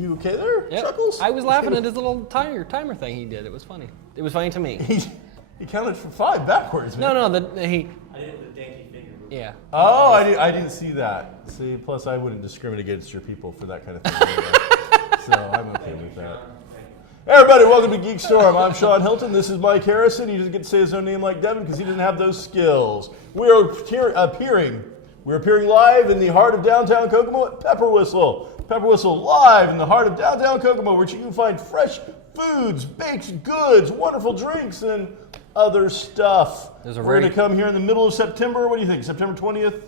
You okay there, Yep. Chuckles? I was laughing at his little timer thing he did. It was funny. It was funny to me. He counted from 5 backwards. Man. No, I did it with the dainty finger movement. Yeah. Oh, I didn't see that. See, plus I wouldn't discriminate against your people for that kind of thing. Anyway. So I'm okay with that. Hey everybody, welcome to GeekStorm. I'm Sean Hilton. This is Mike Harrison. He doesn't get to say his own name like Devin because he doesn't have those skills. We're appearing live in the heart of downtown Kokomo at Pepper Whistle. Pepper Whistle live in the heart of downtown Kokomo, where you can find fresh foods, baked goods, wonderful drinks, and other stuff. We're going to come here in the middle of September. What do you think? September 20th?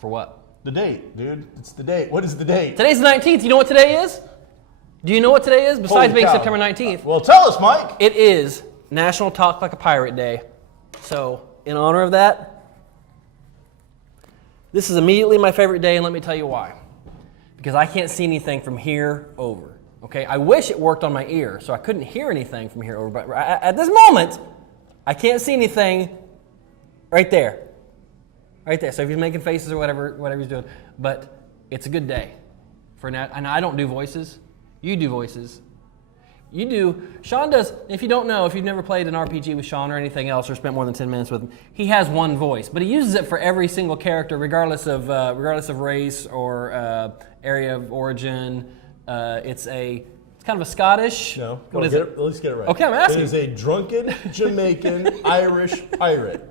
For what? The date, dude. It's the date. What is the date? Today's the 19th. You know what today is? Do you know what today is? Besides being cow. September 19th. Well, tell us, Mike. It is National Talk Like a Pirate Day. So, in honor of that, this is immediately my favorite day, and let me tell you why. Because I can't see anything from here over. Okay, I wish it worked on my ear, so I couldn't hear anything from here over. But at this moment, I can't see anything right there. Right there. So if he's making faces or whatever he's doing. But it's a good day. And I don't do voices. You do voices. You do. Sean does. If you don't know, if you've never played an RPG with Sean or anything else or spent more than 10 minutes with him, he has one voice, but he uses it for every single character, regardless of race or area of origin. It's kind of a Scottish. No. What is it? At least get it right. Okay, I'm asking. It is a drunken Jamaican Irish pirate.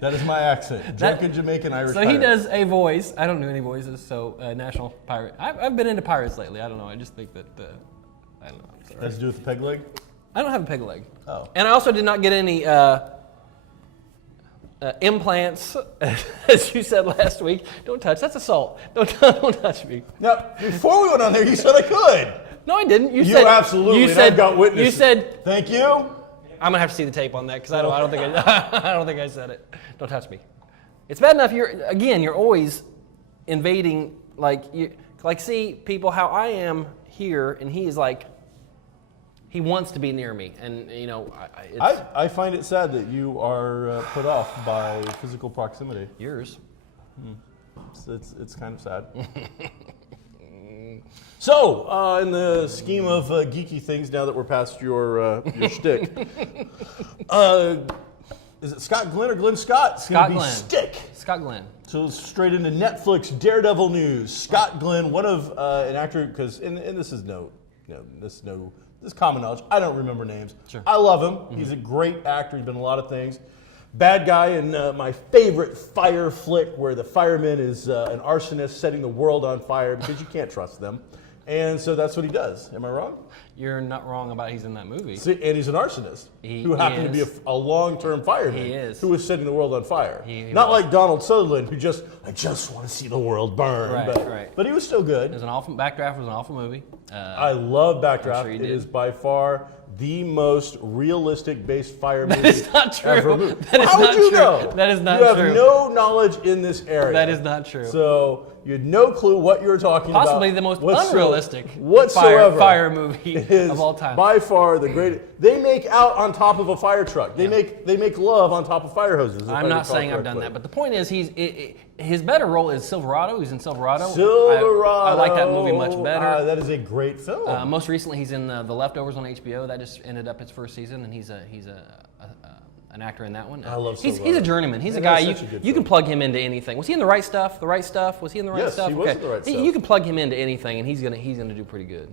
That is my accent. Drunken Jamaican Irish pirate. So he does a voice. I don't do any voices. So national pirate. I've been into pirates lately. I don't know. I just think that I don't know. Has to do with the peg leg? I don't have a peg leg. Oh. And I also did not get any implants, as you said last week. Don't touch. That's assault. Don't touch me. Now, before we went on there, you said I could. No, I didn't. You said absolutely. You said, I've got witnesses. You said. Thank you. I'm gonna have to see the tape on that because I don't think I don't think I said it. Don't touch me. It's bad enough. You're always invading. See people how I am here, and he is like. He wants to be near me, and you know, I find it sad that you are put off by physical proximity. Yours. It's kind of sad. So, in the scheme of geeky things, now that we're past your shtick, is it Scott Glenn or Glenn Scott? It's Scott gonna be Glenn. Stick. Scott Glenn. So straight into Netflix Daredevil news. Scott Glenn, one of an actor, because and this is this is common knowledge. I don't remember names. Sure. I love him. Mm-hmm. He's a great actor. He's been in a lot of things. Bad guy in my favorite fire flick, where the fireman is an arsonist setting the world on fire because you can't trust them. And so that's what he does. Am I wrong? You're not wrong about he's in that movie. See, and he's an arsonist who happened to be a long-term fireman. He is. Who was setting the world on fire. He not was. like Donald Sutherland, who I just want to see the world burn. Right. But he was still good. Backdraft was an awful movie. I love Backdraft. Sure it is by far the most realistic-based fire movie That is not true. ever moved. That is How not would you true. know? That is not true. You true. have no knowledge in this area. That is not true. So you had no clue what you were talking about. Possibly the most unrealistic whatsoever fire movie of all time. By far the greatest. They make out on top of a fire truck. They make love on top of fire hoses. I'm not saying I've done that, but the point is, his better role is Silverado. He's in Silverado. Silverado. I like that movie much better. That is a great film. Most recently, he's in The Leftovers on HBO. That just ended up its first season, and he's an actor in that one. I love He's Silverado. a journeyman. He's a guy you can film. plug him into anything. Was he in The Right Stuff? The Right Stuff? Was he in The Right Yes, Stuff? he was in The Right Stuff. You can plug him into anything, and he's gonna do pretty good.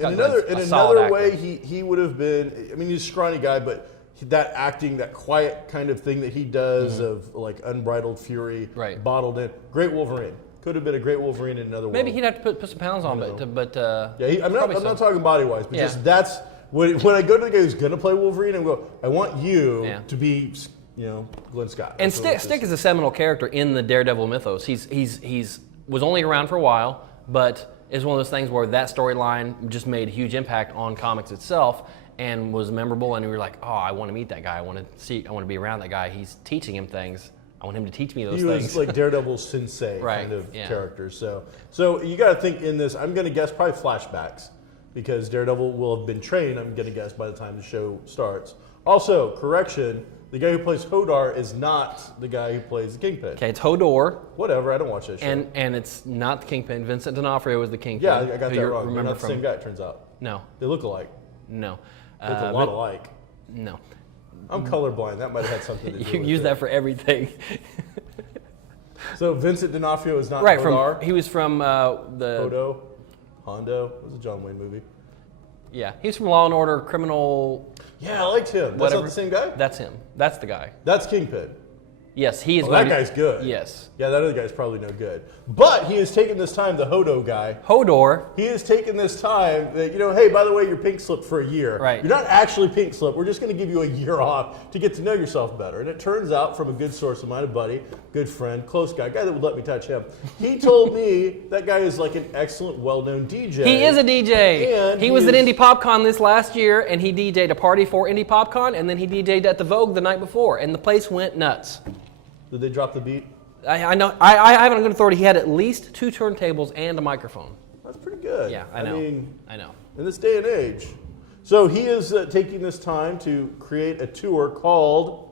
In another way, he would have been. I mean, he's a scrawny guy, but that acting, that quiet kind of thing that he does of like unbridled fury, bottled in. Great Wolverine. Could have been a great Wolverine in another world. Maybe he'd have to put some pounds on, but I'm not talking body wise, but just that's when I go to the guy who's gonna play Wolverine and go, I want you to be, Glenn Scott. And Stick is a seminal character in the Daredevil mythos. He's was only around for a while, but is one of those things where that storyline just made a huge impact on comics itself and was memorable, and we were like, oh, I want to meet that guy. I want to be around that guy. He's teaching him things. I want him to teach me those things. He was like Daredevil's sensei kind of character. So you got to think in this, I'm going to guess probably flashbacks, because Daredevil will have been trained, I'm going to guess, by the time the show starts. Also, correction, the guy who plays Hodor is not the guy who plays the Kingpin. Okay, it's Hodor. Whatever, I don't watch that show. And it's not the Kingpin. Vincent D'Onofrio is the Kingpin. Yeah, I got that wrong. They're not the same guy, it turns out. No. They look alike. No. They look a lot alike. No. I'm colorblind. That might have had something to do with it. You use that for everything. So Vincent D'Onofrio is not right, Hodor? He was from the... Hondo? It was a John Wayne movie. Yeah, he's from Law & Order, Criminal... Yeah, I liked him. That's not the same guy? That's him. That's the guy. That's Kingpin. Yes, he is. That guy's good. Yes. Yeah, that other guy's probably no good. But he has taken this time, the Hodo guy. Hodor. He has taken this time that, hey, by the way, you're pink slip for a year. Right. You're not actually pink slip. We're just going to give you a year off to get to know yourself better. And it turns out, from a good source of mine, a buddy, good friend, close guy that would let me touch him, he told me that guy is like an excellent, well-known DJ. He is a DJ. And he was at Indie PopCon this last year, and he DJ'd a party for Indie PopCon, and then he DJ'd at the Vogue the night before, and the place went nuts. Did they drop the beat? I know. I have it on good authority. He had at least 2 turntables and a microphone. That's pretty good. Yeah, I know. I know. In this day and age. So he is taking this time to create a tour called...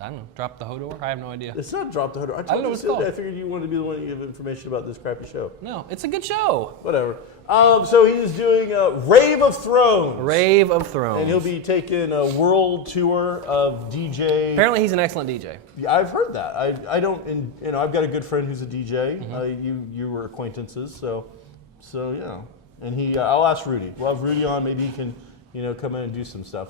I don't know. Drop the Hodor? I have no idea. It's not Drop the Hodor. I don't know what it's called. I figured you wanted to be the one to give information about this crappy show. No, it's a good show. Whatever. So he is doing Rave of Thrones. Rave of Thrones. And he'll be taking a world tour of DJ. Apparently he's an excellent DJ. Yeah, I've heard that. I don't, I've got a good friend who's a DJ. You were acquaintances, so yeah. And I'll ask Rudy. We'll have Rudy on. Maybe he can, come in and do some stuff.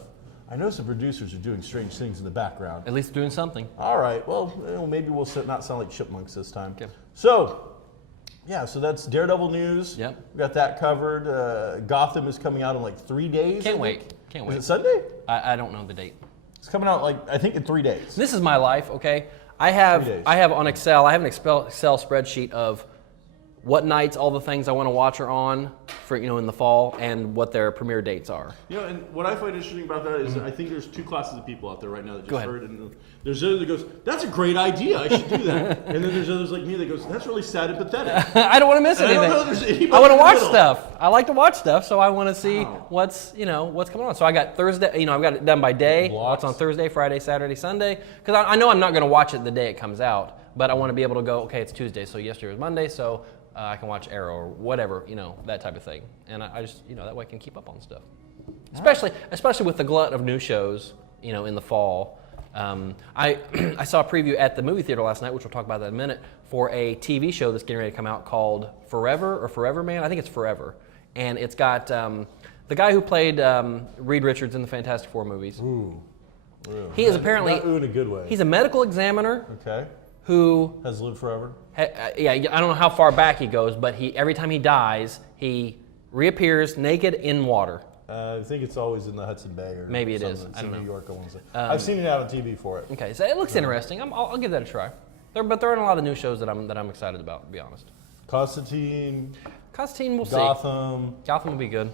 I know some producers are doing strange things in the background. At least doing something. All right. Well, maybe we'll not sound like chipmunks this time. Okay. So, yeah. So that's Daredevil news. Yep. We got that covered. Gotham is coming out in like 3 days. Can't wait. Is it Sunday? I don't know the date. It's coming out I think in 3 days. This is my life. Okay. I have on Excel. I have an Excel spreadsheet of what nights all the things I want to watch are on for in the fall, and what their premiere dates are. And what I find interesting about that is I think there's 2 classes of people out there right now that just heard, and there's others that goes, "That's a great idea, I should do that," and then there's others like me that goes, "That's really sad and pathetic." I don't want to miss anything. I don't know if there's anybody I want to in the watch middle. stuff. I like to watch stuff, so I want to see what's coming on. So I got Thursday. I've got it done by day. Blocks. What's on Thursday, Friday, Saturday, Sunday? Because I know I'm not going to watch it the day it comes out, but I want to be able to go. Okay, it's Tuesday, so yesterday was Monday, so. I can watch Arrow or whatever, that type of thing. And I just, that way I can keep up on stuff. Especially with the glut of new shows, in the fall. I saw a preview at the movie theater last night, which we'll talk about that in a minute, for a TV show that's getting ready to come out called Forever Man. I think it's Forever. And it's got the guy who played Reed Richards in the Fantastic Four movies. Ooh. He is apparently... Not ooh in a good way. He's a medical examiner. Okay. Who... Has lived forever? Yeah, I don't know how far back he goes, but every time he dies, he reappears naked in water. I think it's always in the Hudson Bay or maybe it is. It's I don't know. New York, I want to say. I've seen it out on TV for it. Okay, so it looks interesting. I'll give that a try. But there aren't a lot of new shows that I'm excited about, to be honest. Constantine, we'll see. Gotham will be good.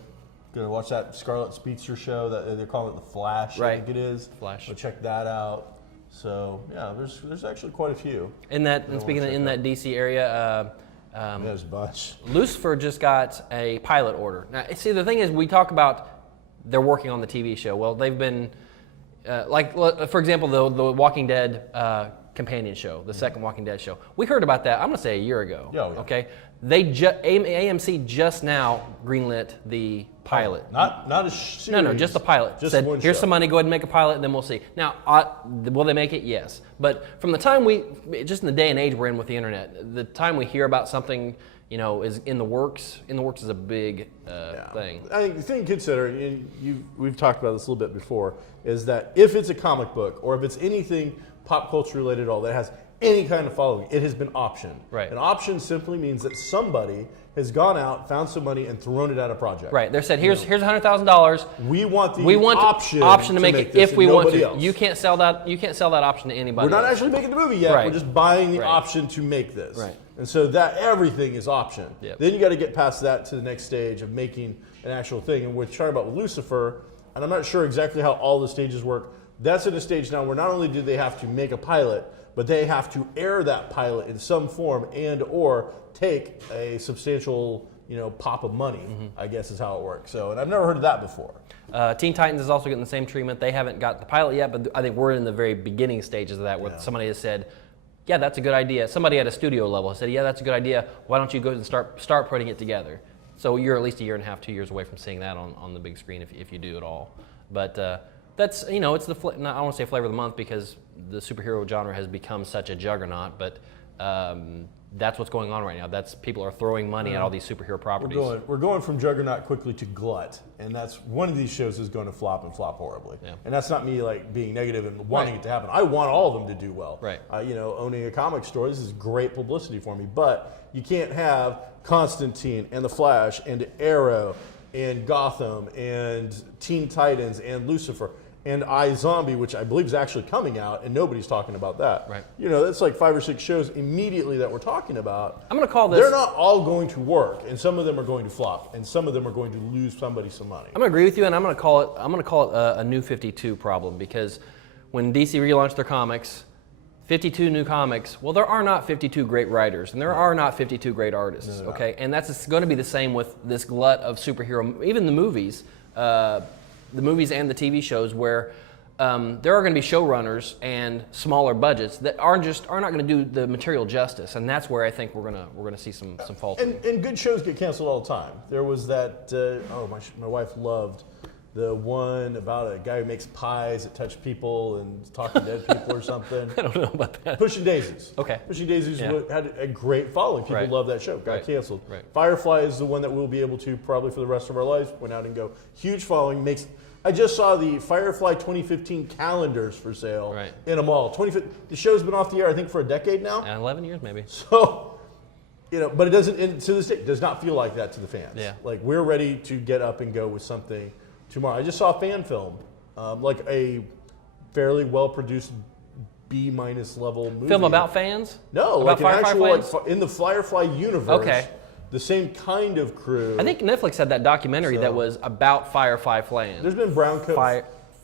Gonna watch that Scarlet Speedster show that they're calling it The Flash. Right. I think it is. Flash. Go check that out. So yeah, there's actually quite a few. And speaking in that DC area, there's a bunch. Lucifer just got a pilot order. Now, see, the thing is, we talk about they're working on the TV show. Well, they've been for example, the Walking Dead companion show, the second Walking Dead show. We heard about that. I'm gonna say a year ago. Yeah. Okay. AMC just now greenlit the pilot. Not a series. No, just the pilot. Just said, one here's show. some money, go ahead and make a pilot, and then we'll see. Now, will they make it? Yes. But from the time just in the day and age we're in with the internet, the time we hear about something, is in the works is a big thing. I think the thing to consider, we've talked about this a little bit before, is that if it's a comic book or if it's anything pop culture related at all that has any kind of following, it has been optioned. Right. An option simply means that somebody has gone out, found some money, and thrown it at a project. Right. They said, here's $100,000. We want the option to make it this if we want to. else. You can't sell that option to anybody. We're not actually making the movie yet. Right. We're just buying the Right. option to make this. Right. And so that everything is option. Yep. Then you got to get past that to the next stage of making an actual thing. And we're talking about with Lucifer, and I'm not sure exactly how all the stages work. That's at a stage now where not only do they have to make a pilot, but they have to air that pilot in some form and or take a substantial pop of money, I guess is how it works. So, and I've never heard of that before. Teen Titans is also getting the same treatment. They haven't got the pilot yet, but I think we're in the very beginning stages of that where somebody has said, yeah, that's a good idea. Somebody at a studio level has said, yeah, that's a good idea. Why don't you go and start putting it together? So you're at least a year and a half, 2 years away from seeing that on the big screen if you do at all. But that's, it's the, I don't want to say flavor of the month because the superhero genre has become such a juggernaut, but that's what's going on right now. People are throwing money at all these superhero properties. We're going from juggernaut quickly to glut, and that's one of these shows is going to flop and flop horribly. Yeah. And that's not me being negative and wanting it to happen. I want all of them to do well. Right. Owning a comic store, this is great publicity for me. But you can't have Constantine and the Flash and Arrow and Gotham and Teen Titans and Lucifer and iZombie, which I believe is actually coming out, and nobody's talking about that. Right. That's like 5 or 6 shows immediately that we're talking about. I'm going to call this. They're not all going to work, and some of them are going to flop, and some of them are going to lose somebody some money. I'm going to agree with you, and I'm going to call it a new 52 problem because when DC relaunched their comics, 52 new comics. Well, there are not 52 great writers, and there are not 52 great artists. Okay, and that's going to be the same with this glut of superhero, even the movies. The movies and the TV shows where there are going to be showrunners and smaller budgets that are not going to do the material justice, and that's where I think we're going to see some faults. And good shows get canceled all the time. There was that. My wife loved the one about a guy who makes pies that touch people and talking dead people or something. I don't know about that. Pushing Daisies. Okay. Pushing Daisies had a great following. People love that show. Got canceled. Right. Firefly is the one that we'll be able to probably for the rest of our lives point out and go. Huge following. I just saw the Firefly 2015 calendars for sale in a mall. The show's been off the air, I think, for a decade now. 11 years, maybe. So, but it doesn't, and to this day, it does not feel like that to the fans. Yeah. Like, we're ready to get up and go with something tomorrow. I just saw a fan film, like a fairly well-produced B- level movie. Film about fans? No, about like an Firefly actual, fans? in the Firefly universe. Okay. The same kind of crew. I think Netflix had that documentary that was about Firefly fans. There's been brown coat.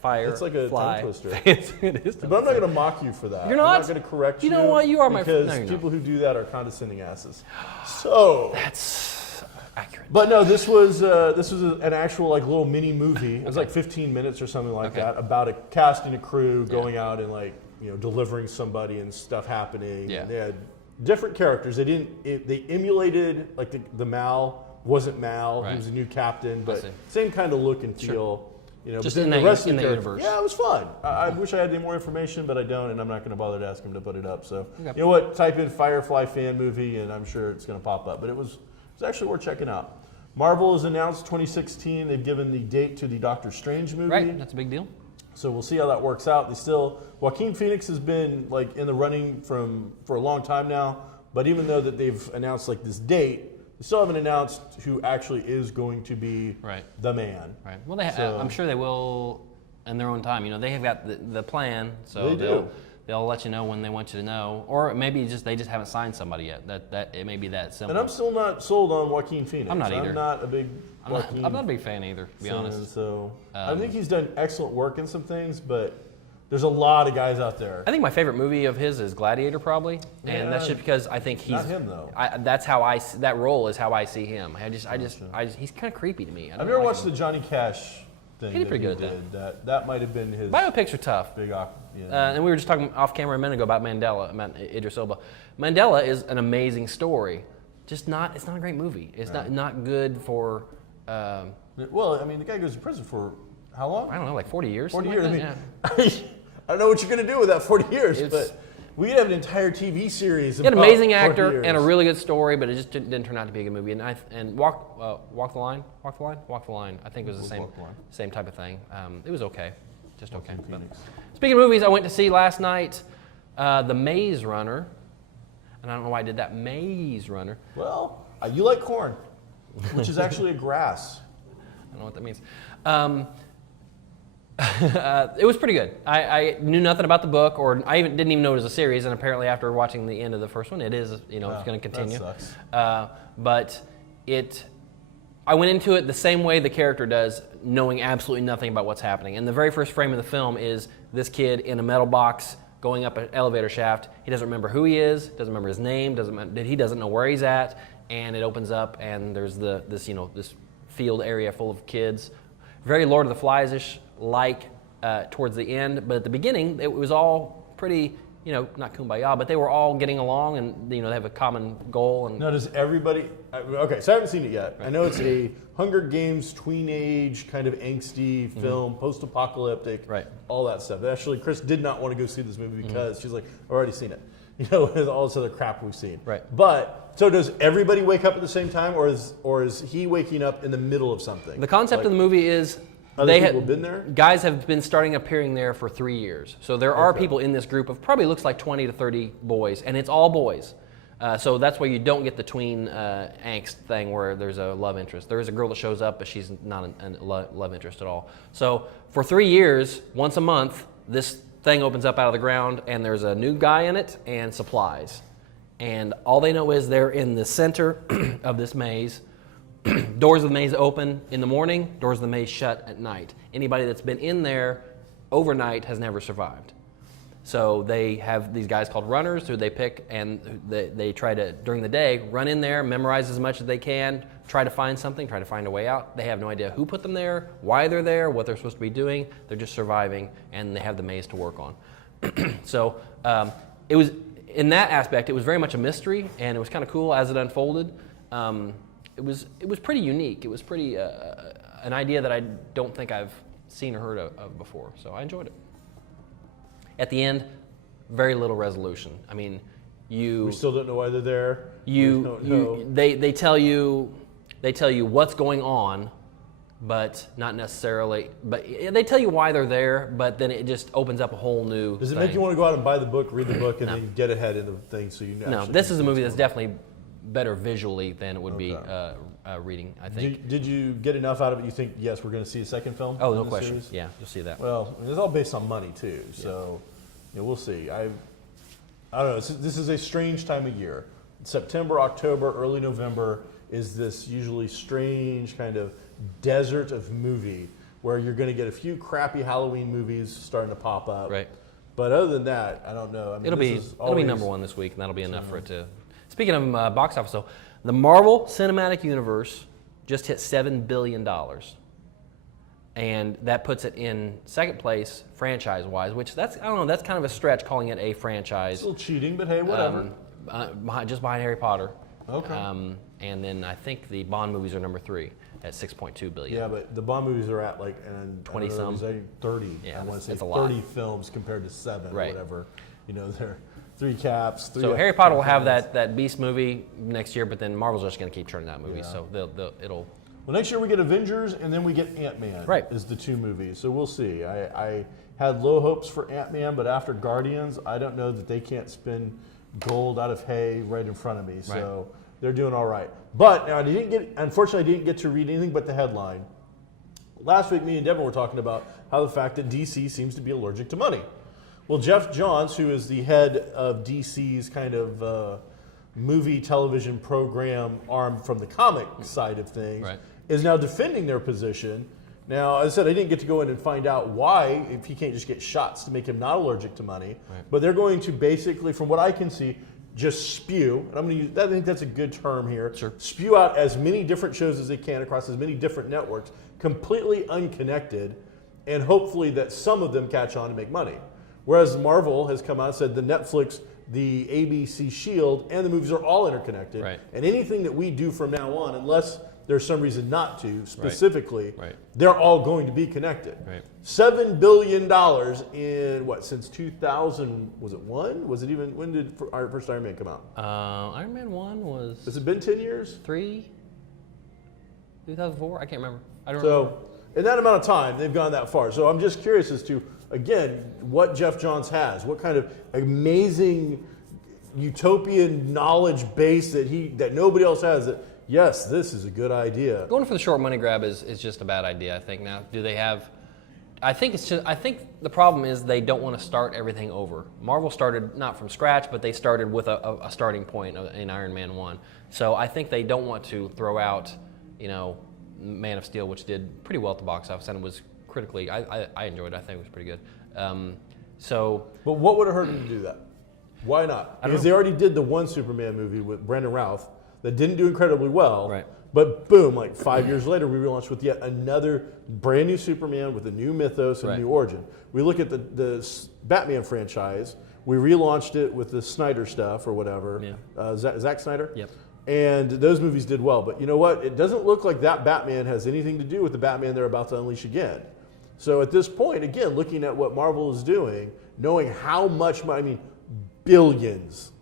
Fire. It's like a tongue twister. It is. But I'm not going to mock you for that. You're not? I'm not going to correct you. You know what? You are my friend. Because people who do that are condescending asses. So that's accurate. But no, this was an actual little mini movie. It was like 15 minutes or something like that about a cast and a crew going out and delivering somebody and stuff happening. Yeah. And they had different characters. They emulated the Mal wasn't Mal. He was a new captain, but same kind of look and feel. Just but in the rest of the universe. Yeah, it was fun. I wish I had any more information, but I don't, and I'm not going to bother to ask him to put it up. So you know what? Type in Firefly fan movie, and I'm sure it's going to pop up. But it was actually worth checking out. Marvel has announced 2016. They've given the date to the Doctor Strange movie. Right, that's a big deal. So we'll see how that works out. Joaquin Phoenix has been in the running for a long time now. But even though that they've announced this date, they still haven't announced who actually is going to be the man. Right. Well, I'm sure they will in their own time. They have got the plan, so they'll let you know when they want you to know, or maybe they just haven't signed somebody yet. That it may be that simple. And I'm still not sold on Joaquin Phoenix. I'm not either. I'm not a big. I'm not a big fan either, to be honest. So I think he's done excellent work in some things, but there's a lot of guys out there. I think my favorite movie of his is Gladiator, probably, and that's just because I think he's not him though. That's how that role is how I see him. He's kind of creepy to me. I've never watched the Johnny Cash thing. He did pretty good at that. That might have been his. Biopics are tough. Big, and we were just talking off camera a minute ago about Idris Elba. Mandela is an amazing story. It's not a great movie. It's not good for. Well, I mean, the guy goes to prison for how long? I don't know, like 40 years. 40 years. Like I don't know what you're going to do with that 40 years, but we could have an entire TV series. He had an amazing actor and a really good story, but it just didn't turn out to be a good movie. And Walk the Line. I think it was the same type of thing. It was okay, just okay. Speaking of movies, I went to see last night The Maze Runner, and I don't know why I did that. Maze Runner. Well, you like corn, which is actually a grass. I don't know what that means. It was pretty good. I knew nothing about the book, or I didn't even know it was a series. And apparently, after watching the end of the first one, it is. It's going to continue. That sucks. But I went into it the same way the character does, knowing absolutely nothing about what's happening. And the very first frame of the film is this kid in a metal box going up an elevator shaft. He doesn't remember who he is, doesn't remember his name, he doesn't know where he's at, and it opens up and there's this field area full of kids. Very Lord of the Flies-ish towards the end, but at the beginning it was all pretty, not kumbaya, but they were all getting along, and they have a common goal. And now, does everybody? Okay, so I haven't seen it yet. Right. I know it's a Hunger Games tween-age kind of angsty film, post-apocalyptic, right? All that stuff. Actually, Chris did not want to go see this movie because she's like, I've already seen it. With all this other crap we've seen. Right. But so does everybody wake up at the same time, or is he waking up in the middle of something? The concept of the movie is. Other people have been there? Guys have been starting appearing there for 3 years. So there are people in this group of probably looks like 20 to 30 boys, and it's all boys. So that's why you don't get the tween angst thing where there's a love interest. There is a girl that shows up, but she's not a love interest at all. So for 3 years, once a month, this thing opens up out of the ground, and there's a new guy in it and supplies. And all they know is they're in the center of this maze. Doors of the maze open in the morning, doors of the maze shut at night. Anybody that's been in there overnight has never survived. So they have these guys called runners who they pick, and they try to, during the day, run in there, memorize as much as they can, try to find something, try to find a way out. They have no idea who put them there, why they're there, what they're supposed to be doing. They're just surviving, and they have the maze to work on. So it was, in that aspect, it was very much a mystery, and it was kind of cool as it unfolded. It was pretty unique. It was pretty an idea that I don't think I've seen or heard of before. So I enjoyed it. At the end, very little resolution. I mean, we still don't know why they're there. They tell you what's going on, but not necessarily. But they tell you why they're there, but then it just opens up a whole new. Does it make you want to go out and buy the book, read the book, and then get ahead in the thing so you know? No, this is a movie that's definitely better visually than it would be reading, I think. Did you get enough out of it? You think, yes, we're going to see a second film? Oh, no question. Yeah, you'll see that. Well, it's all based on money, too. So we'll see. I don't know. This is a strange time of year. September, October, early November is this usually strange kind of desert of movie where you're going to get a few crappy Halloween movies starting to pop up. Right. But other than that, I don't know. I mean, it'll be number one this week, and that'll be enough for it to. Speaking of box office, though, the Marvel Cinematic Universe just hit $7 billion. And that puts it in second place franchise-wise, which that's kind of a stretch calling it a franchise. It's a little cheating, but hey, whatever. Just behind Harry Potter. Okay. And then I think the Bond movies are number 3 at $6.2 billion. Yeah, but the Bond movies are at 20-some. 30. Yeah, I want to say it's a 30 lot. films compared to 7 right. or whatever. They're 3 caps. So Harry Potter will have that Beast movie next year, but then Marvel's just going to keep churning out movies. Yeah. So it'll. Well, next year we get Avengers, and then we get Ant-Man. Right. Is the 2 movies. So we'll see. I had low hopes for Ant-Man, but after Guardians, I don't know that they can't spin gold out of hay right in front of me. So they're doing all right. But now unfortunately, I didn't get to read anything but the headline. Last week, me and Devin were talking about how the fact that DC seems to be allergic to money. Well, Geoff Johns, who is the head of DC's kind of movie television program arm from the comic side of things, is now defending their position. Now, as I said, I didn't get to go in and find out why, if he can't just get shots to make him not allergic to money. But they're going to basically, from what I can see, just spew, and I'm going to use, I think that's a good term here, spew out as many different shows as they can across as many different networks, completely unconnected, and hopefully that some of them catch on and make money. Whereas Marvel has come out and said the Netflix, the ABC Shield, and the movies are all interconnected. And anything that we do from now on, unless there's some reason not to, specifically, they're all going to be connected. $7 billion in, since 2000, was it 1? Was it even, when did our first Iron Man come out? Iron Man 1 was... Has it been 10 years? 3? 2004? I can't remember. I don't remember. So, in that amount of time, they've gone that far. So I'm just curious as to, again, what Geoff Johns has, what kind of amazing utopian knowledge base that nobody else has, that, yes, this is a good idea. Going for the short money grab is just a bad idea, I think. Now, do they have... I think it's just. I think the problem is they don't want to start everything over. Marvel started not from scratch, but they started with a starting point in Iron Man 1. So I think they don't want to throw out, Man of Steel, which did pretty well at the box office, and it was critically. I enjoyed it. I think it was pretty good. But what would have hurt them to do that? Why not? Because they already did the one Superman movie with Brandon Routh that didn't do incredibly well. Right. But boom, like 5 years later, we relaunched with yet another brand new Superman with a new mythos and a new origin. We look at the Batman franchise. We relaunched it with the Snyder stuff or whatever. Yeah. Zack Snyder? Yep. And those movies did well. But you know what? It doesn't look like that Batman has anything to do with the Batman they're about to unleash again. So at this point, again, looking at what Marvel is doing, knowing how much money, billions.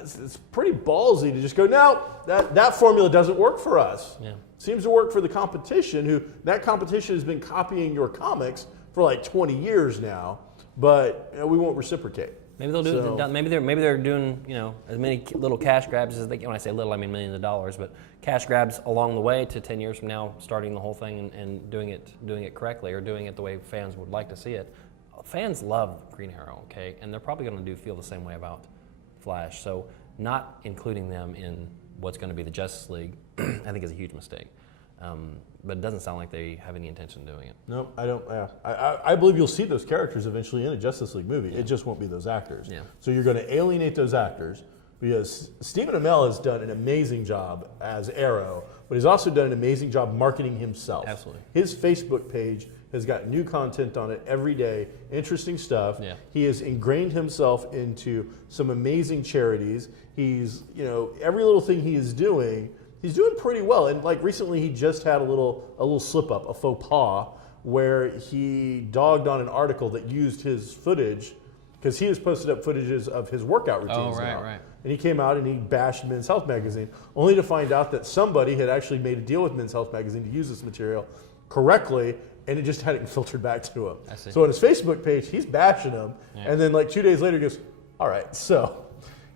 It's pretty ballsy to just go, no, that formula doesn't work for us. Yeah. Seems to work for the competition, that competition has been copying your comics for like 20 years now, but we won't reciprocate. Maybe they'll do it. Maybe they're doing as many little cash grabs as they can. When I say little, I mean millions of dollars, but cash grabs along the way to 10 years from now, starting the whole thing and doing it correctly or doing it the way fans would like to see it. Fans love Green Arrow, okay, and they're probably going to feel the same way about Flash. So not including them in what's going to be the Justice League, I think is a huge mistake. But it doesn't sound like they have any intention of doing it. No, I don't. I believe you'll see those characters eventually in a Justice League movie. Yeah. It just won't be those actors. Yeah. So you're going to alienate those actors because Stephen Amell has done an amazing job as Arrow, but he's also done an amazing job marketing himself. Absolutely. His Facebook page has got new content on it every day, interesting stuff. Yeah. He has ingrained himself into some amazing charities. He's, every little thing he is doing, he's doing pretty well. And like recently he just had a little slip up, a faux pas, where he dogged on an article that used his footage because he has posted up footages of his workout routines now. Right. And he came out and he bashed Men's Health magazine, only to find out that somebody had actually made a deal with Men's Health magazine to use this material correctly, and it just hadn't filtered back to him. I see. So on his Facebook page, he's bashing him, and then like 2 days later he goes, all right, so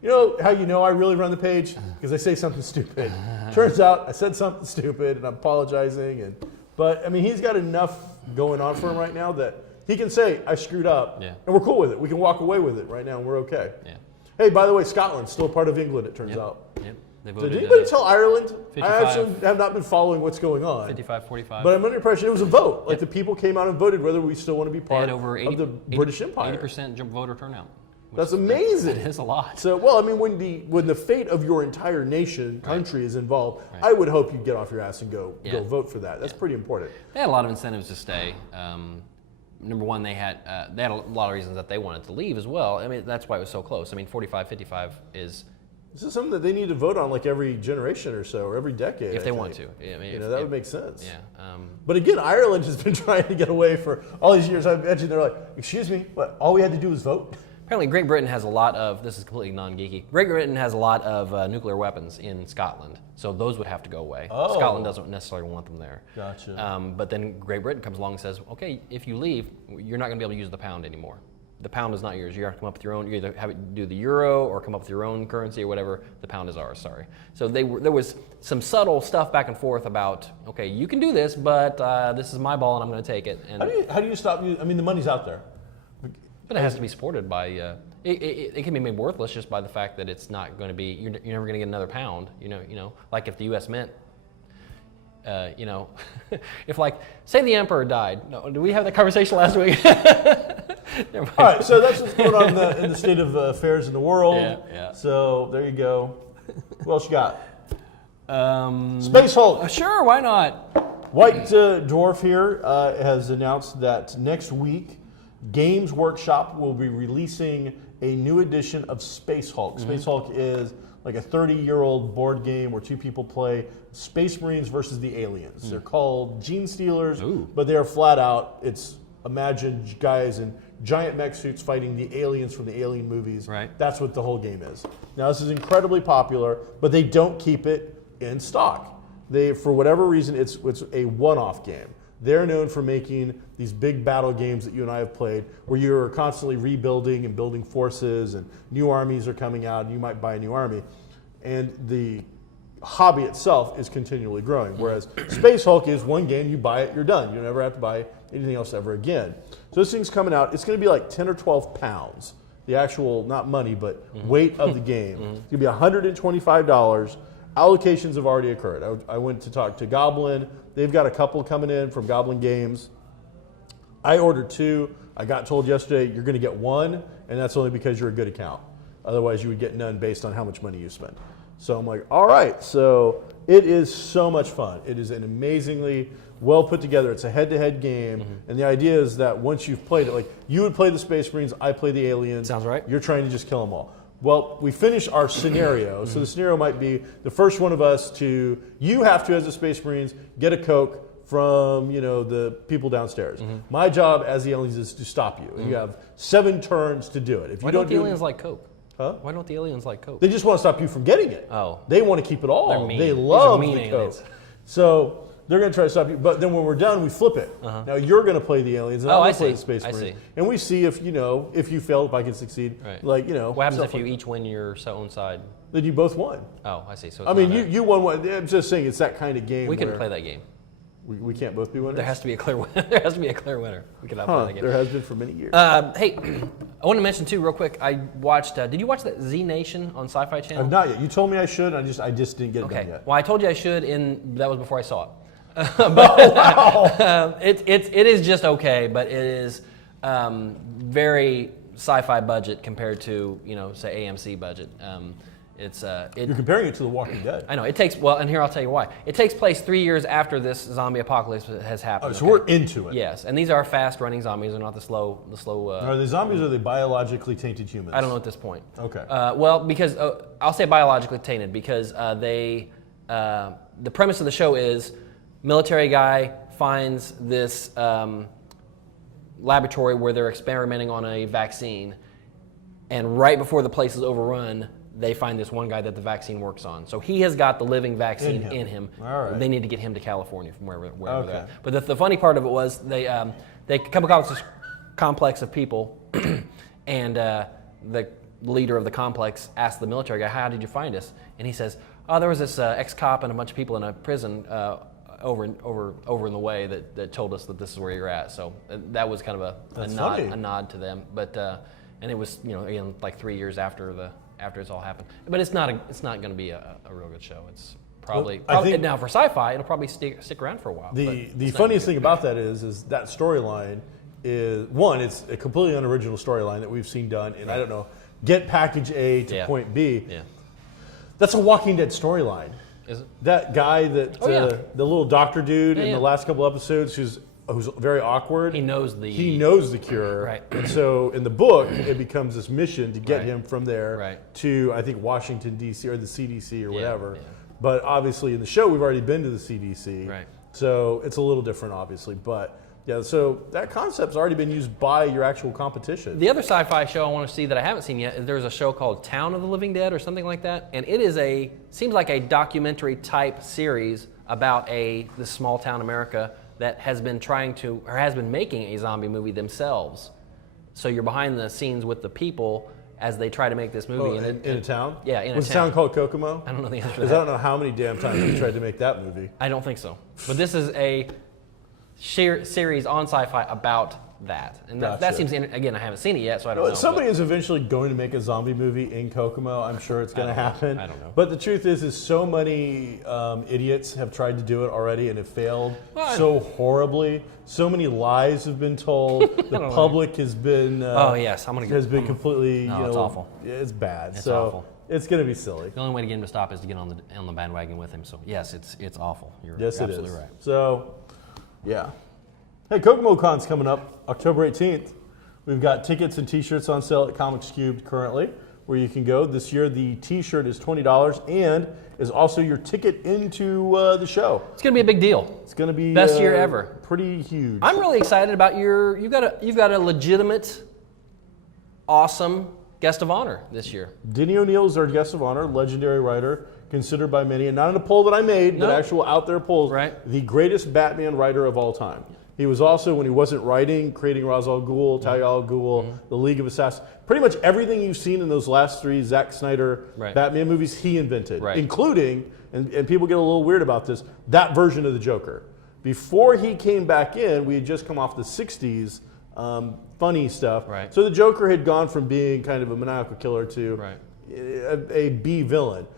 you know how you know I really run the page? Because I say something stupid. Turns out I said something stupid, and I'm apologizing. But I mean, he's got enough going on for him right now that he can say, I screwed up, and we're cool with it. We can walk away with it right now, and we're okay. Yeah. Hey, by the way, Scotland's still part of England, it turns out. Yep. They Did voted, anybody tell Ireland? 55. I actually have not been following what's going on. 55-45. But I'm under the impression it was a vote. Like the people came out and voted whether we still want to be part over of the British Empire. 80% voter turnout. That's amazing. That is a lot. So, well, I mean, when the fate of your entire nation, country is involved, I would hope you'd get off your ass and go vote for that. That's pretty important. They had a lot of incentives to stay. Number one, they had a lot of reasons that they wanted to leave as well. I mean, that's why it was so close. I mean, 45-55 is... This is something that they need to vote on like every generation or so, or every decade. If they want to. Yeah, I mean, that would make sense. Yeah. But again, Ireland has been trying to get away for all these years. I imagine they're like, excuse me, what? All we had to do was vote? Apparently, Great Britain has a lot of, this is completely non-geeky, Great Britain has a lot of nuclear weapons in Scotland, so those would have to go away. Oh. Scotland doesn't necessarily want them there. Gotcha. But then Great Britain comes along and says, okay, if you leave, you're not going to be able to use the pound anymore. The pound is not yours. You have to come up with your own. You either have it do the euro or come up with your own currency or whatever. The pound is ours. Sorry. So there was some subtle stuff back and forth about, okay, you can do this, but this is my ball and I'm going to take it. And how do you stop? I mean, the money's out there. But it has to be supported by. It can be made worthless just by the fact that it's not going to be. You're never going to get another pound. You know, like if the U.S. mint. If like, say the emperor died. No, did we have that conversation last week? All right, so that's what's going on in the state of affairs in the world. Yeah. So there you go. What else you got? Space Hulk. Sure, why not? White Dwarf here has announced that next week, Games Workshop will be releasing a new edition of Space Hulk. Mm-hmm. Space Hulk is like a 30-year-old board game where two people play Space Marines versus the aliens. Mm. They're called Gene Stealers, but they are flat out, imagine guys in giant mech suits fighting the aliens from the Alien movies. Right. That's what the whole game is. Now, this is incredibly popular, but they don't keep it in stock. For whatever reason, it's a one-off game. They're known for making these big battle games that you and I have played where you're constantly rebuilding and building forces and new armies are coming out and you might buy a new army. And the hobby itself is continually growing. Whereas Space Hulk is one game, you buy it, you're done. You never have to buy anything else ever again. So this thing's coming out. It's going to be like 10 or 12 pounds. The actual, not money, but weight of the game. It's going to be $125. Allocations have already occurred. I went to talk to Goblin. They've got a couple coming in from Goblin Games. I ordered 2. I got told yesterday you're going to get 1, and that's only because you're a good account. Otherwise, you would get none based on how much money you spend. So I'm like, all right. So it is so much fun. It is an amazingly well put together. It's a head-to-head game, and the idea is that once you've played it, like you would play the Space Marines, I play the aliens. Sounds right. You're trying to just kill them all. Well, we finish our scenario. So the scenario might be the first one of us to, you have to, as the Space Marines, get a Coke from the people downstairs. My job as the aliens is to stop you. And you have 7 turns to do it. If you Why don't the aliens like Coke? Huh? Why don't the aliens like Coke? They just want to stop you from getting it. Oh. They want to keep it all. They're mean. They These are love mean the aliens. Coke. So they're going to try to stop you. But then when we're done, we flip it. Now you're going to play the aliens, and I'm going to play the Space Marine. see. And we see if you fail, if I can succeed. Right. What happens if you each win your own side? Then you both won. Oh, I see. So I mean, you won one. I'm just saying it's that kind of game. we couldn't where play that game. We can't both be winners. There has to be a clear winner. There has to be a clear winner. We cannot play that game. There has been for many years. Hey, I want to mention too, real quick. I watched. Did you watch that Z Nation on SciFi Channel? I've not yet. You told me I should. I just didn't get it done yet. Well, I told you I should, and that was before I saw it. It is just okay, but it is very sci-fi budget compared to say AMC budget. You're comparing it to The Walking Dead. I know it takes and here I'll tell you why. It takes place 3 years after this zombie apocalypse has happened. Oh, so we're into it. Yes, and these are fast-running zombies. They're not the slow. Are they zombies or are they biologically tainted humans? I don't know at this point. Okay. Well, because I'll say biologically tainted because the premise of the show is military guy finds this laboratory where they're experimenting on a vaccine, and right before the place is overrun, they find this one guy that the vaccine works on. So he has got the living vaccine in him. All right. They need to get him to California from wherever they're at. Okay. But the funny part of it was they come across this complex of people, and the leader of the complex asked the military guy, "How did you find us?" And he says, "Oh, there was this ex-cop and a bunch of people in a prison over in the way that told us that this is where you're at." So that was kind of a nod to them. But and it was again like 3 years after it's all happened. But it's not going to be a real good show. It's probably now for sci-fi it'll probably stick around for a while. The funniest thing about that is that storyline is one. It's a completely unoriginal storyline that we've seen done in I don't know, get package A to point B. Yeah. That's a Walking Dead storyline. Is it? That guy that the little doctor dude in the last couple episodes who's very awkward. He knows the cure. Right. And so in the book, it becomes this mission to get him from there to, I think, Washington, D.C. or the CDC or whatever. Yeah. But obviously in the show, we've already been to the CDC. Right. So it's a little different, obviously. But yeah, so that concept's already been used by your actual competition. The other sci-fi show I want to see that I haven't seen yet, there's a show called Town of the Living Dead or something like that. And it is seems like a documentary type series about this small town America that has been making a zombie movie themselves. So you're behind the scenes with the people as they try to make this movie. In a town? Yeah, in a town. Was the town called Kokomo? I don't know the answer to Because that. I don't know how many damn times we tried to make that movie. I don't think so. But this is a series on sci-fi about that. And that seems, again, I haven't seen it yet, so I don't know. Somebody is eventually going to make a zombie movie in Kokomo. I'm sure it's going to happen. I don't know. But the truth is so many idiots have tried to do it already and have failed so horribly. So many lies have been told. The public has been completely. No, it's awful. It's bad. It's so awful. It's going to be silly. The only way to get him to stop is to get on the bandwagon with him. So yes, it's awful. You're Yes, absolutely it is. right. So, yeah. Hey, Kokomo Con's coming up October 18th. We've got tickets and T-shirts on sale at Comics Cubed currently, where you can go. This year, the T-shirt is $20 and is also your ticket into the show. It's going to be a big deal. It's going to be best year ever. Pretty huge. I'm really excited about you've got a legitimate, awesome guest of honor this year. Denny O'Neil is our guest of honor, legendary writer, considered by many, and not in a poll that I made, but actual out there polls, the greatest Batman writer of all time. He was also, when he wasn't writing, creating Ra's al Ghul, Talia al Ghul, the League of Assassins. Pretty much everything you've seen in those last 3 Zack Snyder Batman movies, he invented, including, and people get a little weird about this, that version of the Joker. Before he came back in, we had just come off the 60s funny stuff. So the Joker had gone from being kind of a maniacal killer to a B villain.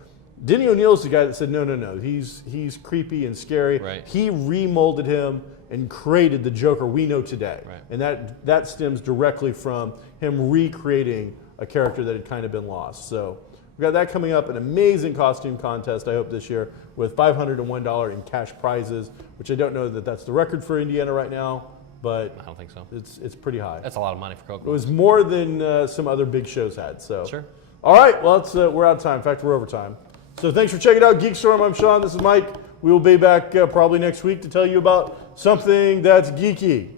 Denny O'Neil's the guy that said, no, he's creepy and scary. He remolded him and created the Joker we know today. And that stems directly from him recreating a character that had kind of been lost. So we've got that coming up, an amazing costume contest, I hope, this year, with $501 in cash prizes, which I don't know that that's the record for Indiana right now, but I don't think so. It's pretty high. That's a lot of money for Coke. It was more than some other big shows had. So all right, well, we're out of time. In fact, we're over time. So thanks for checking out GeekStorm. I'm Sean. This is Mike. We will be back probably next week to tell you about something that's geeky.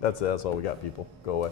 That's all we got, people. Go away.